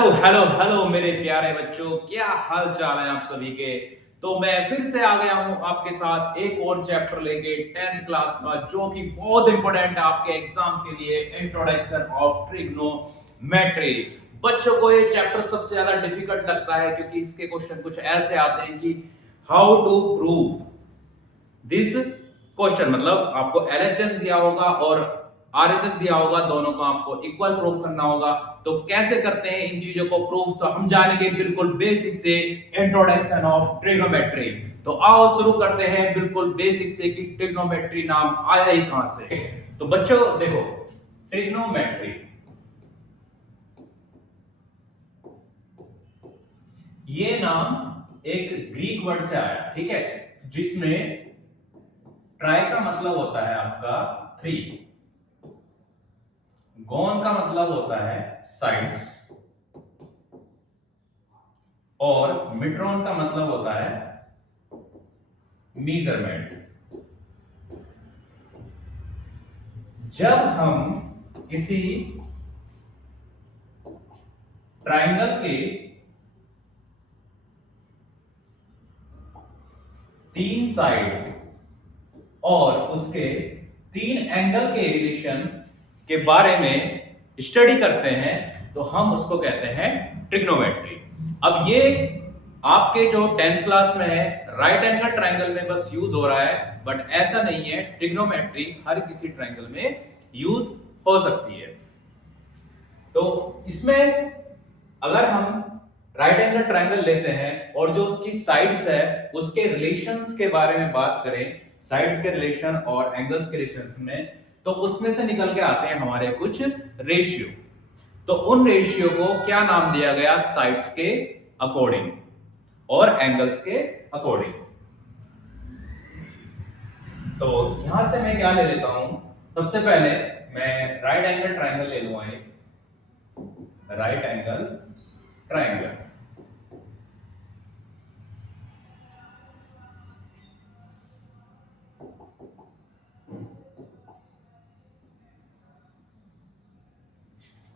Hello hello hello मेरे प्यारे बच्चों, क्या हाल चाल है आप सभी के। तो मैं फिर से आ गया हूं आपके साथ एक और चैप्टर लेके 10th क्लास का, जो कि बहुत इंपॉर्टेंट है आपके एग्जाम के लिए, इंट्रोडक्शन ऑफ ट्रिग्नोमेट्री। बच्चों को ये चैप्टर सबसे ज्यादा डिफिकल्ट लगता है क्योंकि इसके क्वेश्चन कुछ ऐसे आते हैं कि how to prove this question, मतलब आपको एलएचएस दिया होगा और आरएचएस दिया होगा, दोनों को आपको इक्वल प्रूफ करना होगा। तो कैसे करते हैं इन चीजों को प्रूफ, तो हम जानेंगे बिल्कुल बेसिक से, इंट्रोडक्शन ऑफ ट्रिग्नोमेट्री। तो आओ शुरू करते हैं बिल्कुल बेसिक से कि ट्रिग्नोमेट्री नाम आया ही कहां से। तो बच्चों देखो, ट्रिग्नोमेट्री ये नाम एक ग्रीक वर्ड से आया, ठीक है, जिसमें ट्राई का मतलब होता है आपका 3, गॉन का मतलब होता है साइड्स, और मिट्रॉन का मतलब होता है मेजरमेंट। जब हम किसी ट्रायंगल के 3 साइड और उसके 3 एंगल के रिलेशन के बारे में स्टडी करते हैं तो हम उसको कहते हैं ट्रिग्नोमेट्री। अब ये आपके जो 10th क्लास में है, राइट एंगल ट्रायंगल में बस यूज हो रहा है, बट ऐसा नहीं है, ट्रिग्नोमेट्री हर किसी ट्रायंगल में यूज हो सकती है। तो इसमें अगर हम राइट एंगल ट्रायंगल लेते हैं और जो उसकी साइड्स है उसके रिलेशंस के बारे में बात करें, साइड्स के रिलेशन और एंगल्स के रिलेशंस में, तो उसमें से निकल के आते हैं हमारे कुछ रेशियो। तो उन रेशियो को क्या नाम दिया गया, साइड्स के अकॉर्डिंग और एंगल्स के अकॉर्डिंग। तो यहां से मैं क्या ले लेता हूं, सबसे पहले मैं राइट एंगल ट्रायंगल ले लूंगा, एक राइट एंगल ट्रायंगल।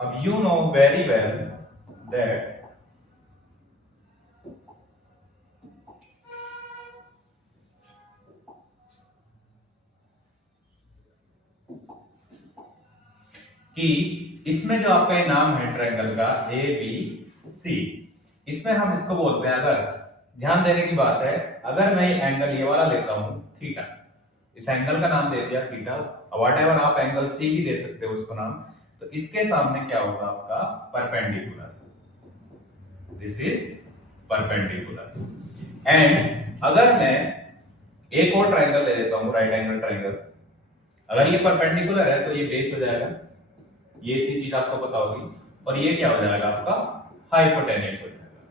अब you know very well that कि इसमें जो आपका ये नाम है ट्रायंगल का ए बी सी, इसमें हम इसको बोलते हैं, अगर ध्यान देने की बात है, अगर मैं ये एंगल ये वाला लेता हूं थीटा, इस एंगल का नाम दे दिया थीटा, व्हाटएवर आप एंगल सी भी दे सकते हो उसको नाम, तो इसके सामने क्या होगा आपका perpendicular, this is perpendicular. And अगर मैं एक और ट्रायंगल ले लेता हूं, राइट एंगल ट्रायंगल, अगर ये परपेंडिकुलर है तो ये बेस हो जाएगा, ये इतनी चीज आपको पता होगी, और ये क्या हो जाएगा आपका हाइपोटेन्यूस हो जाएगा,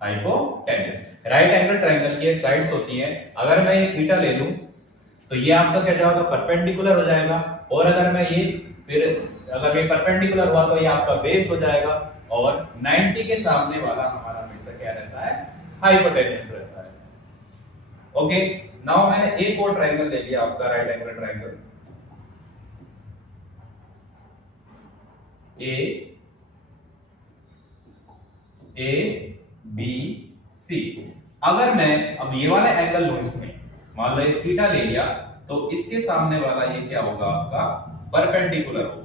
हाइपोटेन्यूस। राइट एंगल ट्रायंगल की साइड्स होती हैं, अगर मैं ये थीटा ले लूं तो ये आपका क्या जाएगा, परपेंडिकुलर हो जाएगा, और अगर मैं ये फिर अगर ये परपेंडिकुलर हुआ तो ये आपका बेस हो जाएगा, और 90 के सामने वाला हमारा हमेशा क्या रहता है, हाइपोटेन्यूस रहता है। ओके, नाउ मैंने एक और ट्रायंगल ले लिया आपका, right angle triangle A B C. अगर मैं अब ये वाला एंगल लूं, इसमें मान लो ये थीटा ले लिया, तो इसके सामने वाला ये क्या होगा आपका, परपेंडिकुलर होगा,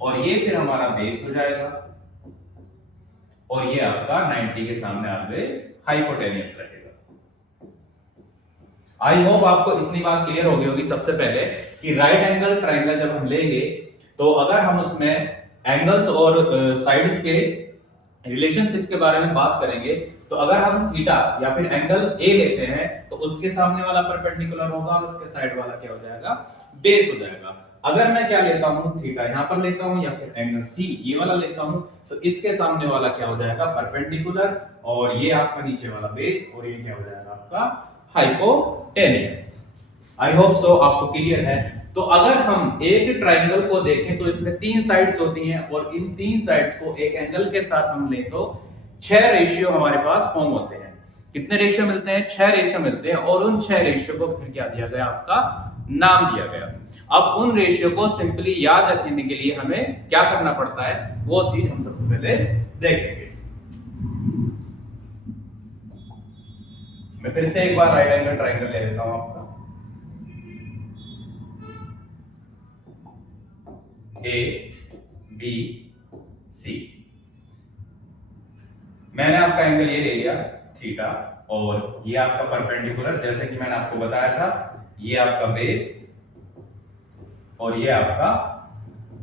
और ये फिर हमारा बेस हो जाएगा, और ये आपका 90 के सामने ऑलवेज हाइपोटेन्यूस रहेगा। आई होप आपको इतनी बात क्लियर हो गई होगी सबसे पहले कि राइट एंगल ट्रायंगल जब हम लेंगे तो अगर हम उसमें एंगल्स और साइड्स के रिलेशनशिप के बारे में बात करेंगे, तो अगर हम थीटा या फिर एंगल ए लेते हैं तो उसके सामने वाला परपेंडिकुलर होगा और उसके साइड वाला क्या हो जाएगा, बेस हो जाएगा। अगर मैं क्या लेता हूं, थीटा यहां पर लेता हूं या फिर एंगल सी ये वाला लेता हूं, तो इसके सामने वाला क्या हो जाएगा, परपेंडिकुलर, और ये आपका नीचे वाला बेस, और ये क्या हो जाएगा आपका हाइपोटेन्यूस। आई होप सो आपको क्लियर है। तो अगर हम एक ट्रायंगल को देखें तो इसमें 3 साइड्स होती हैं, और इन 3 साइड्स को एक एंगल के साथ हम लें तो 6 रेशियो हमारे पास फॉर्म होते हैं। कितने रेशियो मिलते हैं, 6 रेशियो मिलते हैं, और उन 6 रेशियो को फिर क्या दिया गया आपका नाम दिया गया। अब उन रेशियो को सिंपली याद रखने के लिए हमें क्या करना पड़ता है, वो चीज हम सबसे पहले देखेंगे। मैं फिर से एक बार राइट एंगल ट्रायंगल ले लेता हूं आपका, ए बी सी। मैंने आपका एंगल ये ले लिया थीटा, और ये आपका परपेंडिकुलर, जैसे कि मैंने आपको बताया था, ये आपका बेस और ये आपका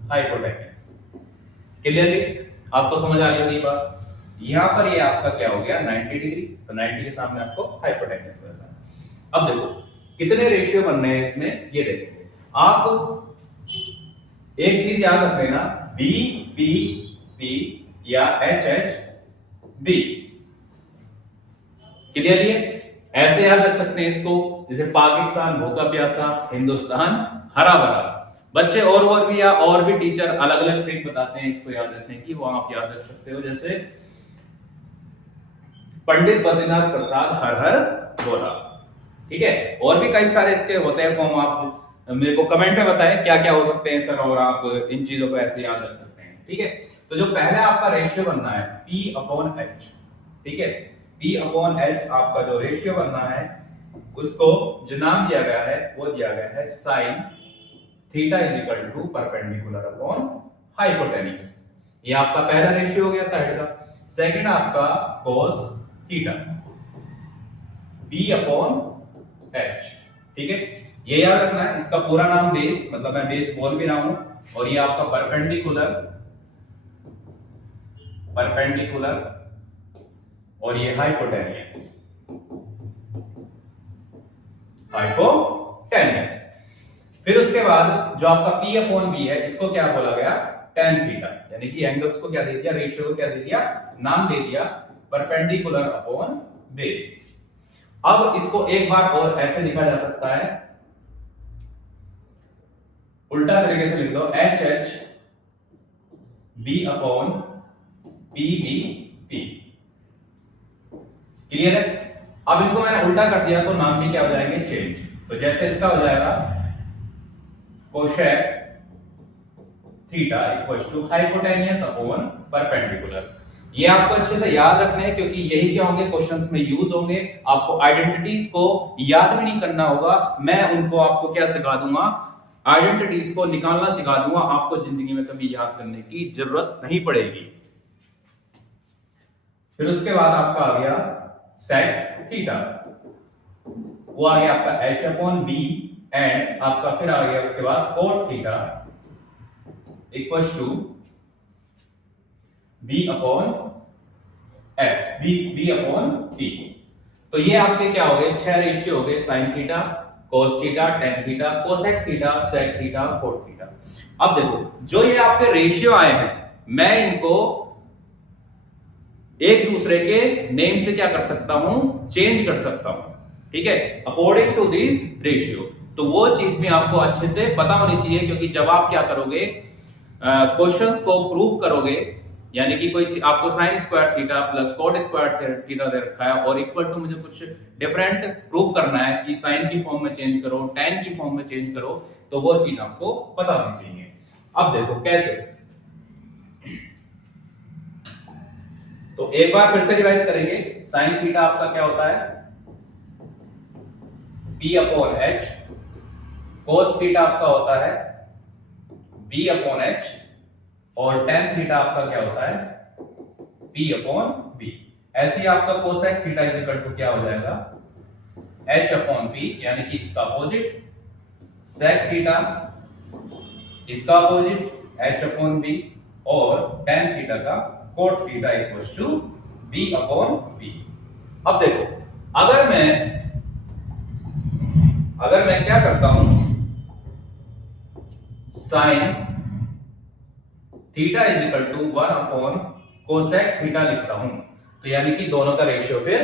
हाइपोटेन्यूज। क्लियरली आपको समझ आ रही होगी बात। यहां पर ये आपका क्या हो गया 90 डिग्री, तो 90 के सामने आपको हाइपोटेन्यूज करना है। अब देखो कितने रेशियो बनने हैं इसमें, ये देखेंगे आप। एक चीज याद रख लेना, बी पी पी या एच एच बी। क्लियर? ऐसे याद रख सकते हैं इसको, जैसे पाकिस्तान भूखा प्यासा, हिंदुस्तान हरा भरा। बच्चे और भी या और भी टीचर अलग अलग ट्रिक बताते हैं इसको याद रखने की, वो आप याद रख सकते हो। जैसे पंडित बद्रीनाथ प्रसाद हर हर बोला, ठीक है। और भी कई सारे इसके होते हैं फॉर्म, आप मेरे को कमेंट में बताएं क्या क्या हो सकते हैं सर, और आप इन चीजों को ऐसे याद रख सकते हैं, ठीक है। तो जो पहला आपका रेशियो बनना है P/H, ठीक है। P/H आपका जो रेशियो बनना है, उसको जो नाम दिया गया है वो दिया गया है sin theta is equal to perpendicular upon hypotenuse. ये आपका पहला रेशियो हो गया साइड का। सेकंड आपका cos थीटा B/H, ठीक है। ये याद रखना है, इसका पूरा नाम बेस, मतलब मैं बेस बोल भी रहा हूं, और ये आपका परपेंडिकुलर और ये हाइपोटेन्यूज। फिर उसके बाद जो आपका P/B है, इसको क्या बोला गया tan थीटा, यानी कि एंगल्स को क्या दे दिया, रेशियो को क्या दे दिया, नाम दे दिया परपेंडिकुलर अपॉन बेस। अब इसको एक बार और ऐसे लिखा जा सकता है, उल्टा तरीके से लिख दो, HH B/PBP। क्लियर है? अब इनको मैंने उल्टा कर दिया तो नाम भी क्या हो जाएंगे, चेंज। तो जैसे इसका हो जाएगा cosec theta equals to hypotenuse upon perpendicular. ये आपको अच्छे से याद रखने हैं, क्योंकि यही क्या होंगे क्वेश्चंस में यूज होंगे। आपको आइडेंटिटीज को याद भी नहीं करना होगा, मैं उनको आपको क्या सिखा दूंगा, आइडेंटिटीज को निकालना सिखा दूंगा। आपको जिंदगी में कभी याद करने की जरूरत नहीं पड़ेगी। फिर उसके बाद आपका आ गया सेक थीटा, वो आ गया आपका H/B, एंड आपका फिर आ गया उसके बाद coat theta equals to B/P। तो ये आपके क्या हो गए, 6 रेशियो हो गए, sine theta, cos theta, tan theta, cosec theta, sec theta, cot theta. अब देखो जो ये आपके रेशियो आए हैं, मैं इनको एक दूसरे के नेम से क्या कर सकता हूं, चेंज कर सकता हूं, ठीक है, अकॉर्डिंग टू दिस रेशियो। तो वो चीज भी आपको अच्छे से पता होनी चाहिए, क्योंकि जब आप क्या करोगे, क्वेश्चंस को प्रूव करोगे, यानी कि कोई चीज आपको sine square theta plus cot square theta दे रखा है, और इक्वल टू मुझे कुछ डिफरेंट प्रूव करना है कि साइन की फॉर्म में चेंज करो, टेन की फॉर्म में चेंज करो, तो वो चीज आपको पता होनी चाहिए। अब देखो कैसे, तो एक बार फिर से रिवाइज करेंगे। साइन थीटा आपका क्या होता है P/H, कोस थीटा आपका होता है B/H, और टेन थीटा आपका क्या होता है P/B। ऐसे ही आपका cosec theta is equal to क्या हो जाएगा H/P, यानी कि इसका अपोजिट, सेक थीटा इसका अपोजिट H/B, और टेन थीटा का cot theta equals to B/B। अब देखो अगर मैं क्या करता हूं, sine theta is equal to 1 cosec theta लिखता हूं, तो यानी कि दोनों का रेशियो फिर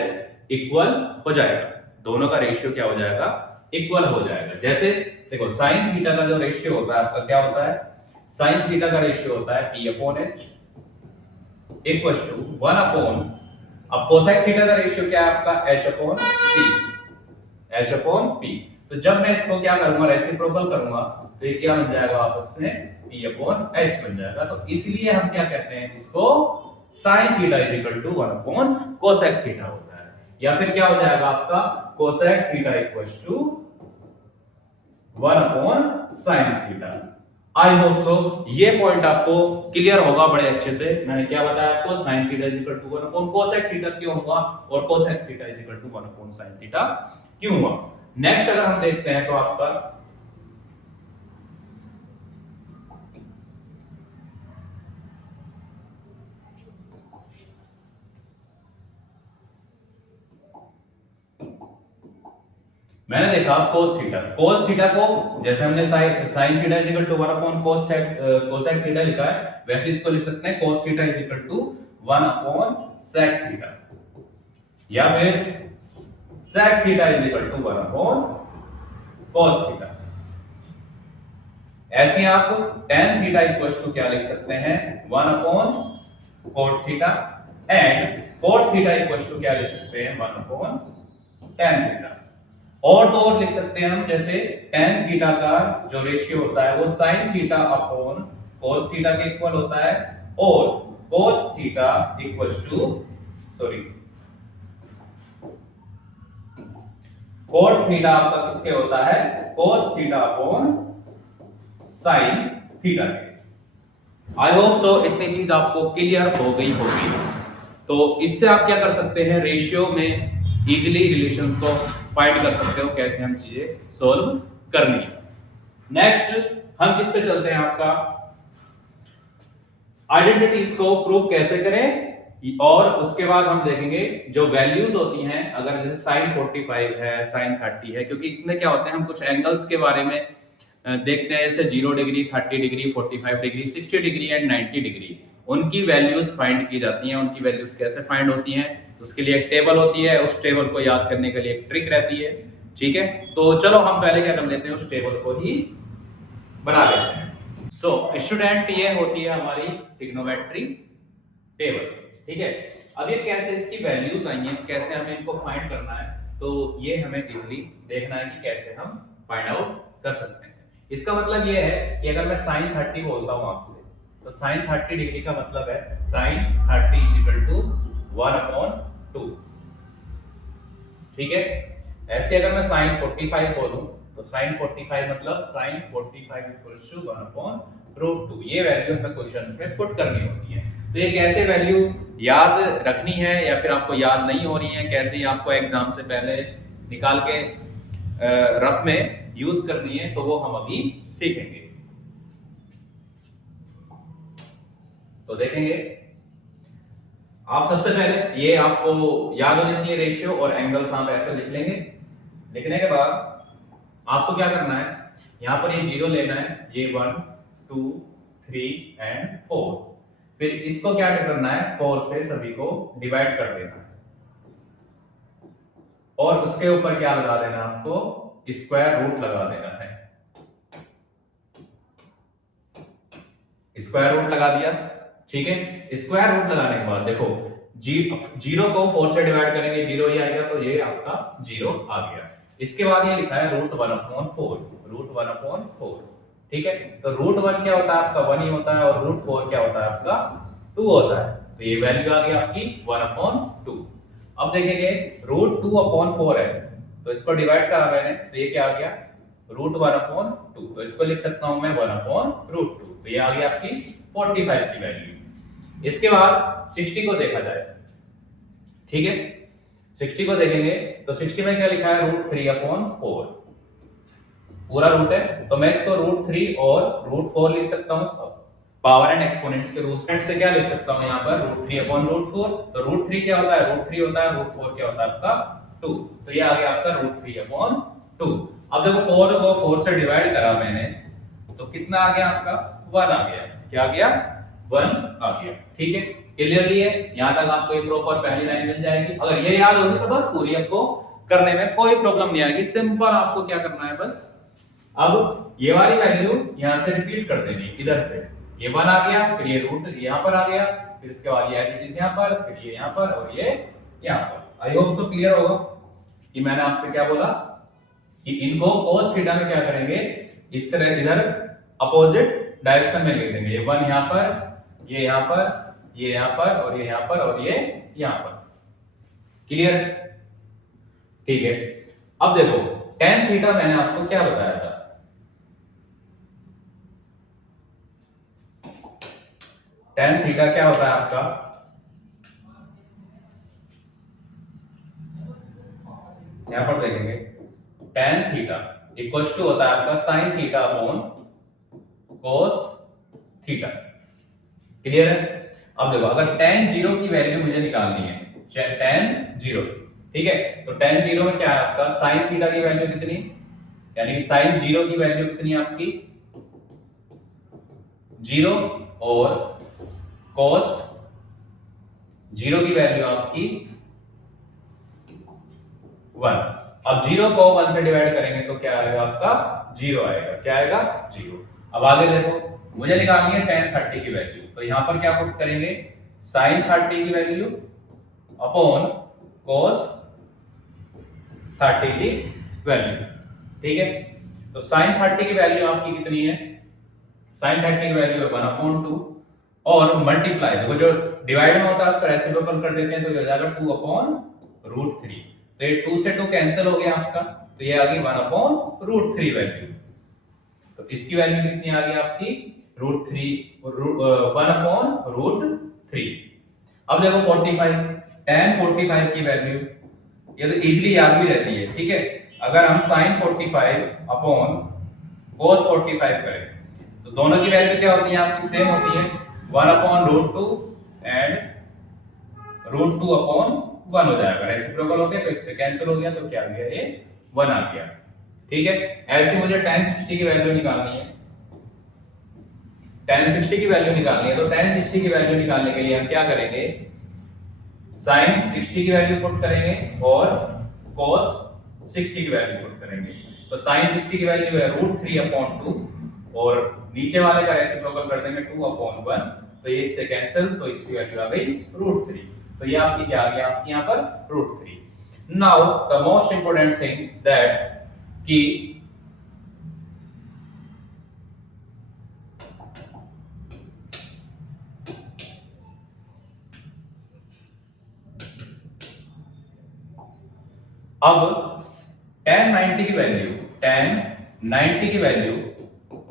इक्वल हो जाएगा, दोनों का रेशियो क्या हो जाएगा, इक्वल हो जाएगा। जैसे देखो साइन थीटा का जो रेशियो होता है आपका क्या होता है, साइन थीटा का रेशियो होता है P/H इक्वल्स टू 1 अब कोसेक थीटा का रेशियो क्या है आपका H/P। तो जब मैं इसको क्या करूंगा, रेसिप्रोकल करूंगा, तो ये क्या बन जाएगा आपस में, p/h बन जाएगा। तो इसलिए हम क्या कहते हैं इसको, sin theta is equal to 1 cosec theta होता है। या फिर क्या हो जाएगा आपका, cosec theta equals to 1 sin theta. I hope so ये पॉइंट आपको क्लियर होगा बड़े अच्छे से। मैंने क्या बताया आपको, sin theta is equal to 1 cosec theta क्यों हुआ और cosec theta is equal to 1 sin theta क्यों हुआ। नेक्स्ट अगर हम देखते हैं तो आपका मैंने देखा cos थीटा को जैसे हमने sin theta is equal to 1 cosec theta लिखा है, वैसे इसको लिख सकते हैं cos theta is equal to 1 sec theta, या फिर sec theta is equal to 1 cos theta. ऐसे आप tan थीटा इक्वल टू क्या लिख सकते हैं, 1 cot theta, and cot theta equal to क्या लिख सकते हैं, 1 tan थीटा। और तो और लिख सकते हैं हम, जैसे tan थीटा का जो रेशियो होता है वो sin theta upon cos theta के इक्वल होता है, और cos theta equals to cot theta आपका किसके होता है, cos theta upon sin theta के। आई होप सो इतनी चीज आपको क्लियर हो गई होगी। तो इससे आप क्या कर सकते हैं, रेशियो में इजीली रिलेशंस को फाइंड कर सकते हो, कैसे हम चीजें सॉल्व करनी है। नेक्स्ट हम किस पे चलते हैं, आपका आइडेंटिटीज को प्रूव कैसे करें, और उसके बाद हम देखेंगे जो वैल्यूज होती हैं, अगर जैसे sin 45 है, sin 30 है, क्योंकि इसमें क्या होता है हम कुछ एंगल्स के बारे में देखते हैं, जैसे 0 degree, 30 degree, 45 degree, 60 degree and 90 degree, उनकी वैल्यूज फाइंड की जाती हैं। उनकी वैल्यूज कैसे फाइंड होती हैं, उसके लिए एक टेबल होती है, उस टेबल को याद करने के लिए एक ट्रिक रहती है, ठीक है। तो चलो हम पहले क्या कर लेते हैं, उस टेबल को ही बना लेते हैं। सो स्टूडेंट, ये होती है हमारी ट्रिग्नोमेट्री टेबल, ठीक है। अब ये कैसे इसकी वैल्यूज आई हैं, कैसे हमें इनको फाइंड करना है, तो ये हमें इजीली देखना है कि कैसे हम फाइंड आउट कर सकते हैं। इसका मतलब ये है कि अगर मैं sin 30 बोलता हूं आपसे, तो sin 30 डिग्री का मतलब है sin 30 इज इक्वल टू 1/2, ठीक है। ऐसे अगर मैं sin 45 बोलूं, तो sin 45 मतलब sin 45 इक्वल्स टू 1/√2। ये वैल्यू हमें क्वेश्चंस में पुट करनी होती है। तो ये कैसे वैल्यू याद रखनी है या फिर आपको याद नहीं हो रही है, कैसे आपको एग्जाम से पहले निकाल के रफ में यूज करनी है, तो वो हम अभी सीखेंगे। तो देखेंगे आप सबसे पहले ये आपको याद होने चाहिए रेशियो और एंगल्स, आप ऐसे लिख लेंगे। लिखने के बाद आपको क्या करना है, यहां पर ये 0 लेना है, ये 1 2 3 एंड 4, फिर इसको क्या करना है, 4 से सभी को डिवाइड कर देना है, और उसके ऊपर क्या लगा देना है, आपको स्क्वायर रूट लगा देना है। स्क्वायर रूट लगा दिया, ठीक है। स्क्वायर रूट लगाने के बाद देखो, 0 को 4 से डिवाइड करेंगे, 0 ही आएगा, तो ये आपका 0 आ गया। इसके बाद ये लिखा है √1/4, ठीक है। तो √1 क्या होता है आपका, 1 ही होता है, और √4 क्या होता है आपका, 2 होता है। तो ये वैल्यू आ गई आपकी 1/2। अब देखेंगे √2/4 है, तो इसको डिवाइड करा मैंने, तो ये क्या आ गया, √1/2, तो इसको लिख सकता हूं मैं 1/√2। तो ये आ गई आपकी 45 की वैल्यू। इसके बाद 60 को देखा जाए, ठीक है। 60 को देखेंगे तो 60 में क्या लिखा है, √3/4, पूरा रूट है, तो मैं इसको √3 और √4 लिख सकता हूं। पावर एंड एक्सपोनेंट्स के रूट से क्या लिख सकता हूं यहाँ पर, √3/4। तो √3 क्या होता है, √3 होता है, √4 क्या होता है आपका 2, तो ये आ गया आपका √3/2। अब देखो 4 को 4 से डिवाइड करा मैंने, तो कितना आ गया आपका, 1 आ गया। क्या आ गया, 1 आ गया, ठीक है। क्लियरली है, यहां तक आपको एक प्रॉपर पहली लाइन मिल जाएगी। अगर ये याद होगी तो बस पूरी आपको करने में कोई प्रॉब्लम नहीं आएगी। सिंपल आपको क्या करना है, बस अब ये वाली वैल्यू यहां से रिपीट कर देनी, इधर से ये 1 आ गया, फिर ये रूट यहां पर आ गया, फिर इसके बाद ये एडिटीज यहां पर, फिर ये यहां पर और ये यहां पर। आई होप सो क्लियर होगा कि मैंने आपसे क्या बोला। कि इनको cos थीटा में क्या करेंगे, इस तरह इधर अपोजिट डायरेक्शन में लिख देंगे। ये 1 यहां पर, ये यहां पर, ये यहां पर, और ये यहां पर, और ये यहां पर। क्लियर? ठीक है। अब देखो tan थीटा मैंने आपको क्या बताया था, tan थीटा क्या होता है आपका, यहां पर देखेंगे tan थीटा इक्वल टू होता है आपका sin theta upon cos theta. Clear है? अब देखो अगर tan जीरो की वैल्यू मुझे निकालनी है, tan जीरो, ठीक है, तो tan जीरो में क्या है आपका, sin थीटा की वैल्यू कितनी, यानी कि sin जीरो की वैल्यू कितनी है आपकी, जीरो, और cos जीरो की वैल्यू आपकी 1। अब जीरो को 1 से डिवाइड करेंगे तो क्या आएगा आपका, जीरो आएगा। क्या आएगा, जीरो। अब आगे देखो मुझे निकालनी है tan 30 की वैल्यू, तो यहां पर क्या पुट करेंगे, sin 30 की वैल्यू अपॉन cos 30 की वैल्यू। ठीक है, तो sin 30 की वैल्यू आपकी कितनी है, sin 30 की वैल्यू है 1/2, और मल्टीप्लाई देखो जो डिवाइड में होता है उसका रेसिप्रोकल कर देते हैं, तो ये हो जाएगा 2/√3। तो ये 2 से 2 कैंसिल हो गया आपका, तो ये आ गई 1/√3 वैल्यू। तो इसकी वैल्यू कितनी आ गई आपकी, √3 अब देखो 45, tan 45 की वैल्यू, ये तो इजीली याद भी रहती है। ठीक है, अगर हम sin 45 अपॉन cos 45 करें तो दोनों की वैल्यू क्या होती है आपकी, सेम होती है, 1/√2 एंड √2/1 हो जाएगा। रेसिप्रोकल हो गया तो इससे कैंसिल हो गया, तो क्या आ गया, ये 1 आ गया। ठीक है, ऐसे मुझे tan 60 की वैल्यू निकालनी है, tan 60 की वैल्यू निकालनी है, तो tan 60 की वैल्यू निकालने के लिए हम क्या करेंगे, sin 60 की वैल्यू पुट करेंगे और cos 60 की वैल्यू पुट करेंगे। तो sin 60 की वैल्यू है √3/2 और नीचे वाले का रेसिप्रोकल कर देंगे 2/1, तो ये इससे कैंसिल, तो इसकी वैल्यू आ गई √3। तो ये आपकी क्या आ गया, आपकी यहां पर √3। Now the most important thing that कि अब tan 90 की वैल्यू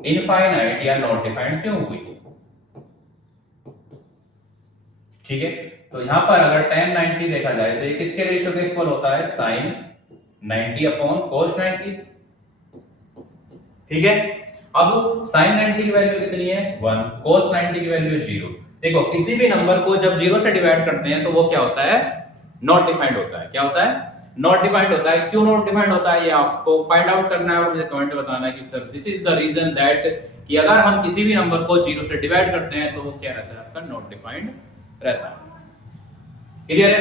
इनफाइनाइट या नॉट डिफाइंड क्यों हुई। ठीक है, तो यहां पर अगर tan 90 देखा जाए तो ये किसके रेशियो के इक्वल होता है, sin 90 अपॉन cos 90। ठीक है, अब sin 90 की वैल्यू कितनी है, 1, cos 90 की वैल्यू 0। देखो किसी भी नंबर को जब 0 से डिवाइड करते हैं तो वो क्या होता है, नॉट डिफाइंड होता है। क्या होता है, नॉट डिफाइंड होता है। क्यों नॉट डिफाइंड होता है ये आपको फाइंड आउट करना है और मुझे कमेंट में बताना है कि sir this is the reason that कि अगर हम किसी भी नंबर को 0 से डिवाइड करते हैं तो वो क्या रहता है, आपका नॉट डिफाइंड रहता है। क्लियर है?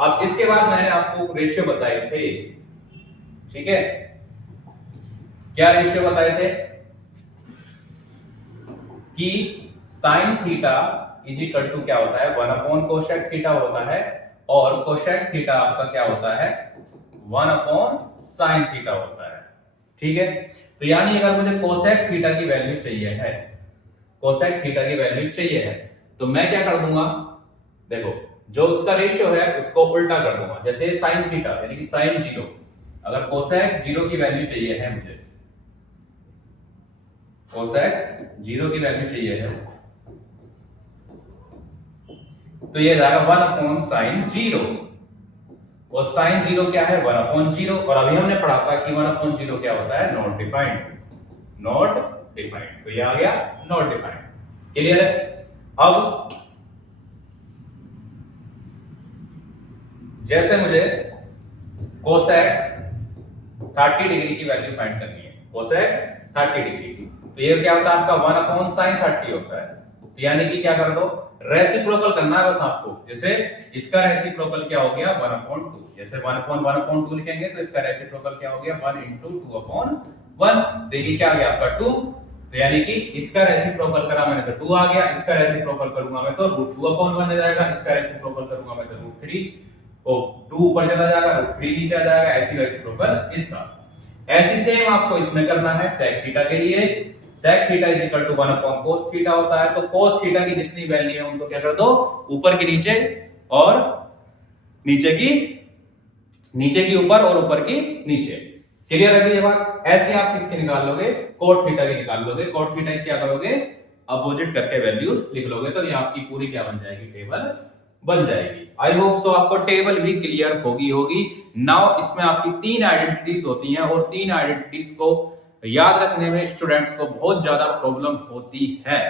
अब इसके बाद मैंने आपको रेशियो बताए थे। ठीक है, क्या रेशियो बताए थे कि sin theta is equal to क्या होता है, 1/cosec थीटा होता है, और cosec थीटा आपका क्या होता है, 1/sin थीटा होता है। ठीक है, तो यानी अगर मुझे cosec थीटा की वैल्यू चाहिए है, cosec थीटा की वैल्यू चाहिए है, तो मैं क्या कर दूंगा, देखो जो उसका रेशियो है उसको उल्टा कर दूंगा। जैसे sin थीटा यानी कि sin 0, अगर cosec 0 की वैल्यू चाहिए है मुझे, cosec 0 की वैल्यू चाहिए है, तो ये जाएगा 1/sin 0, और sin 0 क्या है, 1/0, और अभी हमने पढ़ा था कि 1/0 क्या होता है, नॉट डिफाइंड। नॉट डिफाइंड, तो ये आ गया नॉट डिफाइंड। क्लियर है? अब जैसे मुझे cosec 30 डिग्री की वैल्यू फाइंड करनी है, cosec 30 डिग्री की, तो ये क्या होता है आपका 1/sin 30 होता है। तो यानी कि क्या कर दो, रेसिप्रोकल करना है बस आपको। जैसे इसका रेसिप्रोकल क्या हो गया, 1/2, जैसे 1/1/2 लिखेंगे तो इसका रेसिप्रोकल क्या हो गया, 1 × 2/1। देखिए क्या आ गया आपका 2, तो यानी कि इसका रेसिप्रोकल करा मैंने तो 2 आ गया, इसका रेसिप्रोकल करूंगा मैं तो √2/1 आ जाएगा, इसका रेसिप्रोकल करूंगा मैं तो √3, ओ 2 ऊपर चला जाएगा, √3 नीचे आ जाएगा, ऐसी रेसिप्रोकल इसका। ऐसी सेम आपको इसमें करना है sec थीटा के लिए। sec theta is equal to 1 upon cos theta होता है, तो cos थीटा की जितनी वैल्यू है उनको क्या कर दो, ऊपर की नीचे और नीचे की ऊपर और ऊपर की नीचे। क्लियर है ये बात? ऐसे आप किसकी निकाल लोगे, cot थीटा की निकाल लोगे। cot थीटा क्या करोगे, अपोजिट करके वैल्यूज लिख लोगे, तो ये आपकी पूरी क्या बन जाएगी, टेबल बन जाएगी। आई होप सो आपको टेबल भी क्लियर होगी। नाउ इसमें आपकी 3 आइडेंटिटीज होती हैं और 3 आइडेंटिटीज को याद रखने में स्टूडेंट्स को बहुत ज्यादा प्रॉब्लम होती है।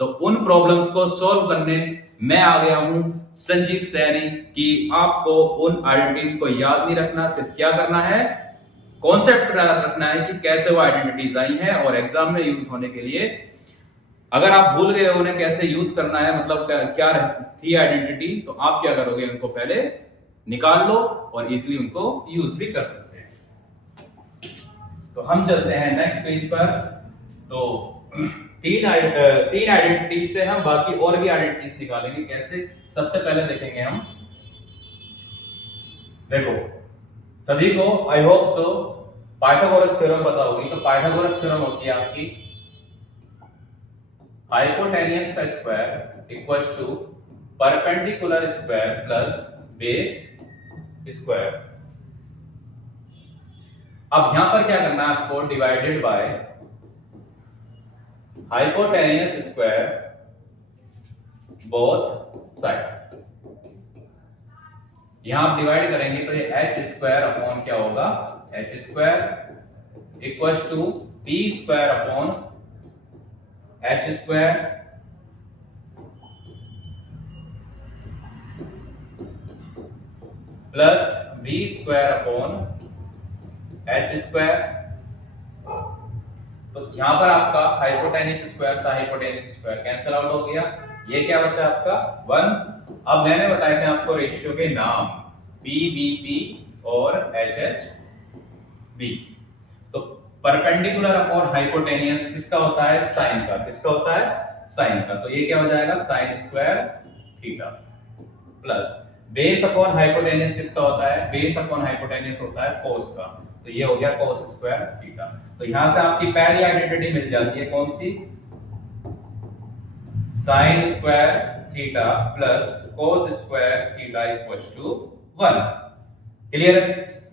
तो उन प्रॉब्लम्स को सॉल्व करने मैं आ गया हूं संजीव सैनी, कि आपको उन आइडेंटिटीज को याद नहीं रखना, सिर्फ क्या करना है, कॉन्सेप्ट रखना है कि कैसे वो आइडेंटिटीज आई हैं और एग्जाम में यूज होने के लिए अगर आप भूल गए उन्हें कैसे यूज करना है, मतलब क्या थी आइडेंटिटी, तो आप क्या करोगे, उनको पहले निकाल लो और इजीली उनको यूज भी कर सकते हैं। तो हम चलते हैं नेक्स्ट पेज पर। तो तीन आइडेंटिटीज से हम बाकी और भी आइडेंटिटीज निकालेंगे। कैसे, सबसे पहले देखेंगे हम, देखो सभी को आई होप सो पाइथागोरस थ्योरम पता होगी। तो पाइथागोरस थ्योरम होती है आपकी हाइपोटेन्यूस का square equals to perpendicular square plus base square. अब यहां पर क्या करना है आपको, divided by hypotenuse square both sides. यहां आप डिवाइड करेंगे तो ये h स्क्वायर अपॉन क्या होगा, h square equals to b square upon h square plus b square upon h square. तो यहां पर आपका हाइपोटेन्यूस स्क्वायर से हाइपोटेन्यूस स्क्वायर कैंसिल आउट हो गया, ये क्या बचा आपका 1। अब मैंने बताया था आपको रेशियो के नाम PBP और HHB। तो परपेंडिकुलर अपॉन हाइपोटेन्यूस किसका होता है, साइन का। किसका होता है, साइन का। तो ये क्या हो जाएगा, sign square theta plus base upon hypotenuse किसका होता है, बेस अपॉन हाइपोटेन्यूस होता है कोस का। तो ये हो गया कोस स्क्वायर थीटा। तो यहां से आपकी पहली आइडेंटिटी मिल जाती है, कौन सी, sine square theta plus cos square theta equals to 1। Clear है?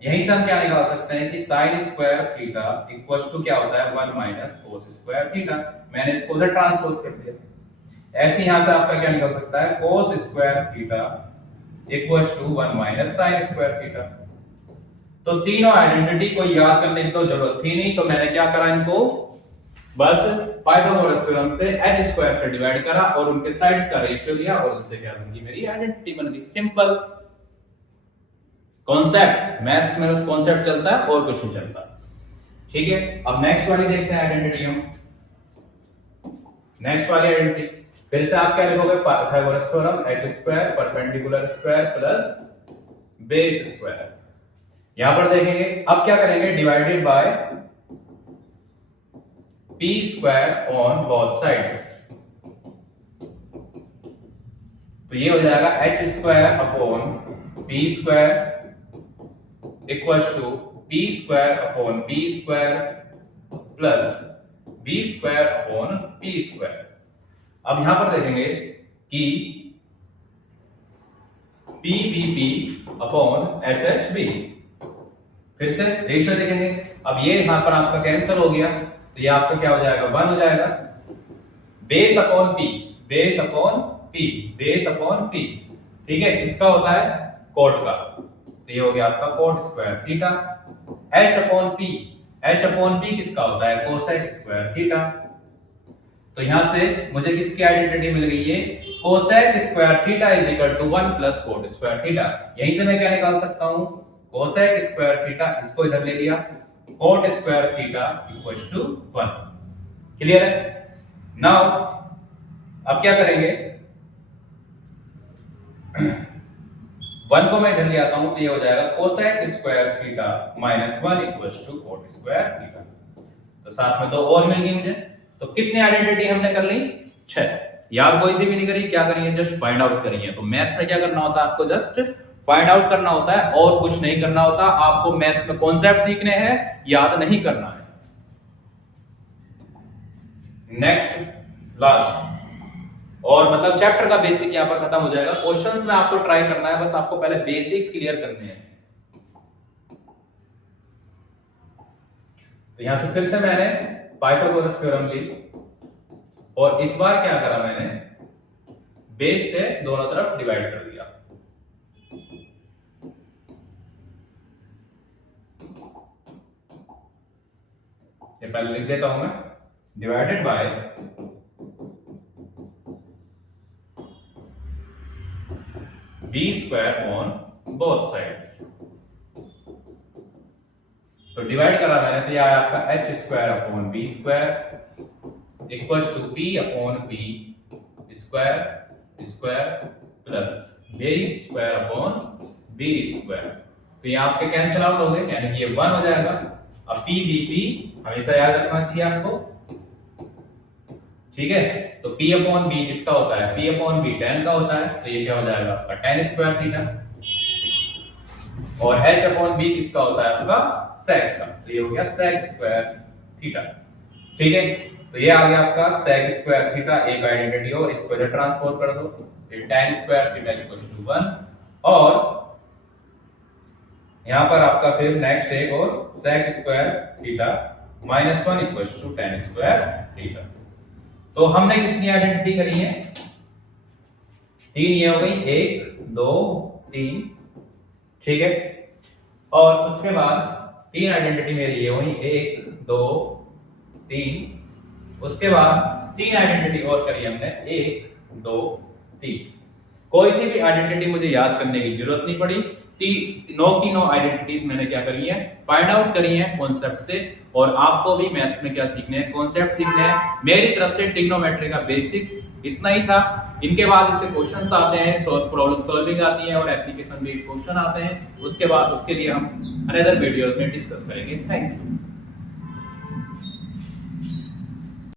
यहीं से हम क्या निकाल सकते हैं कि sine square theta equals to क्या होता है, 1 माइनस कोस स्क्वायर थीटा। मैंने इसको उधर ट्रांसपोज कर दिया। ऐसे यहां से आपका क्या निकल सकता है, cos square theta equals to 1 minus sine square theta. तो तीनों आइडेंटिटी को याद करने की तो जरूरत थी नहीं, तो मैंने क्या करा, इनको बस पाइथागोरस थ्योरम से h स्क्वायर से डिवाइड करा और उनके साइड्स का रेशियो लिया और उससे क्या बन गई, मेरी आइडेंटिटी बन गई। सिंपल कॉन्सेप्ट, मैथ्स में बस कॉन्सेप्ट चलता है और कुछ नहीं चलता। ठीक है, अब नेक्स्ट वाली देखते हैं आइडेंटिटी हम। नेक्स्ट वाली आइडेंटिटी फिर से आप क्या लिखोगे, Pythagoras theorem h square perpendicular square plus base square. यहां पर देखेंगे, अब क्या करेंगे, divided by p square on both sides. तो ये हो जाएगा h square upon p square equals to p square upon p square plus b square upon p square. अब यहां पर देखेंगे कि PBP अपॉन HHB। फिर से रेशियो देखेंगे, अब ये यहां पर आपका कैंसिल हो गया, तो ये आपका क्या हो जाएगा, 1 हो जाएगा। Base upon p, base upon p, base upon p। ठीक है, किसका होता है, कोट का। तो ये हो गया आपका coat square theta. h upon p, h upon p किसका होता है, कोसेक स्क्वायर थीटा। तो यहां से मुझे किसकी आइडेंटिटी मिल गई है, cosec square theta is equal to 1 plus cot square theta. यहीं से मैं क्या निकाल सकता हूं, कोसेक स्क्वायर थीटा, इसको इधर ले लिया, cot square theta equals to 1। Clear है? नाउ अब क्या करेंगे, 1 को मैं इधर ले आता हूं, तो ये हो जाएगा cosec square theta minus 1 equals to cot square theta. तो साथ में 2 और मिल गई मुझे। तो कितने आइडेंटिटी हमने कर ली, 6। याद कोई सी भी नहीं करी, क्या करिए, जस्ट फाइंड आउट करिए। तो मैथ्स में क्या करना होता है आपको, जस्ट फाइंड आउट करना होता है और कुछ नहीं करना होता। आपको मैथ्स में कॉन्सेप्ट सीखने हैं, याद नहीं करना है। नेक्स्ट लास्ट और मतलब चैप्टर का बेसिक यहां पर खत्म हो जाएगा। क्वेश्चंस में आपको ट्राई करना है, बस आपको पहले बेसिक्स क्लियर करने हैं। तो यहां से फिर से मैंने पाइथागोरस थ्योरम ली और इस बार क्या करा मैंने, बेस से दोनों तरफ डिवाइड कर दिया। ये पहले लिख देता हूं मैं, divided by b square on both sides. तो डिवाइड करा मैंने, तो यह आया आपका h square upon b square equals to p upon b square square plus b square upon b square. तो ये आपके कैंसिल आउट हो गए, यानी कि ये 1 हो जाएगा। अब पी बी पी हमेशा याद रखना चाहिए आपको, ठीक है। तो p अपॉन b किसका होता है, p अपॉन b tan का होता है, तो ये क्या हो जाएगा आपका tan स्क्वायर थीटा। और h अपॉन b किसका होता है आपका sec का, तो ये हो गया sec स्क्वायर थीटा, ठीक है। तो ये आ गया आपका sec स्क्वायर थीटा, एक आइडेंटिटी और इसको इधर ट्रांसफॉर्म कर दो, फिर tan square theta equals to 1 और यहां पर आपका फिर नेक्स्ट एक और sec square theta -1 equals to tan square theta. तो हमने कितनी आइडेंटिटी करी है, 3 ये हो गई, 1 2 3, ठीक है। और उसके बाद 3 आइडेंटिटी मेरी ये हुई, 1 2 3। उसके बाद 3 आइडेंटिटी और करी हमने, 1 2 3। कोई सी भी आइडेंटिटी मुझे याद करने की जरूरत नहीं पड़ी। 9 की 9 आइडेंटिटीज मैंने क्या करी है, फाइंड आउट करी है कॉन्सेप्ट से। और आपको भी मैथ्स में क्या सीखने हैं, कॉन्सेप्ट सीखने हैं। मेरी तरफ से ट्रिग्नोमेट्री का बेसिक्स इतना ही था। इनके बाद इसके क्वेश्चंस आते हैं, प्रॉब्लम सॉल्विंग आती है और एप्लीकेशन बेस्ड क्वेश्चन आते हैं। उसके बाद उसके लिए हम अनदर वीडियोस में डिस्कस करेंगे। Thank you.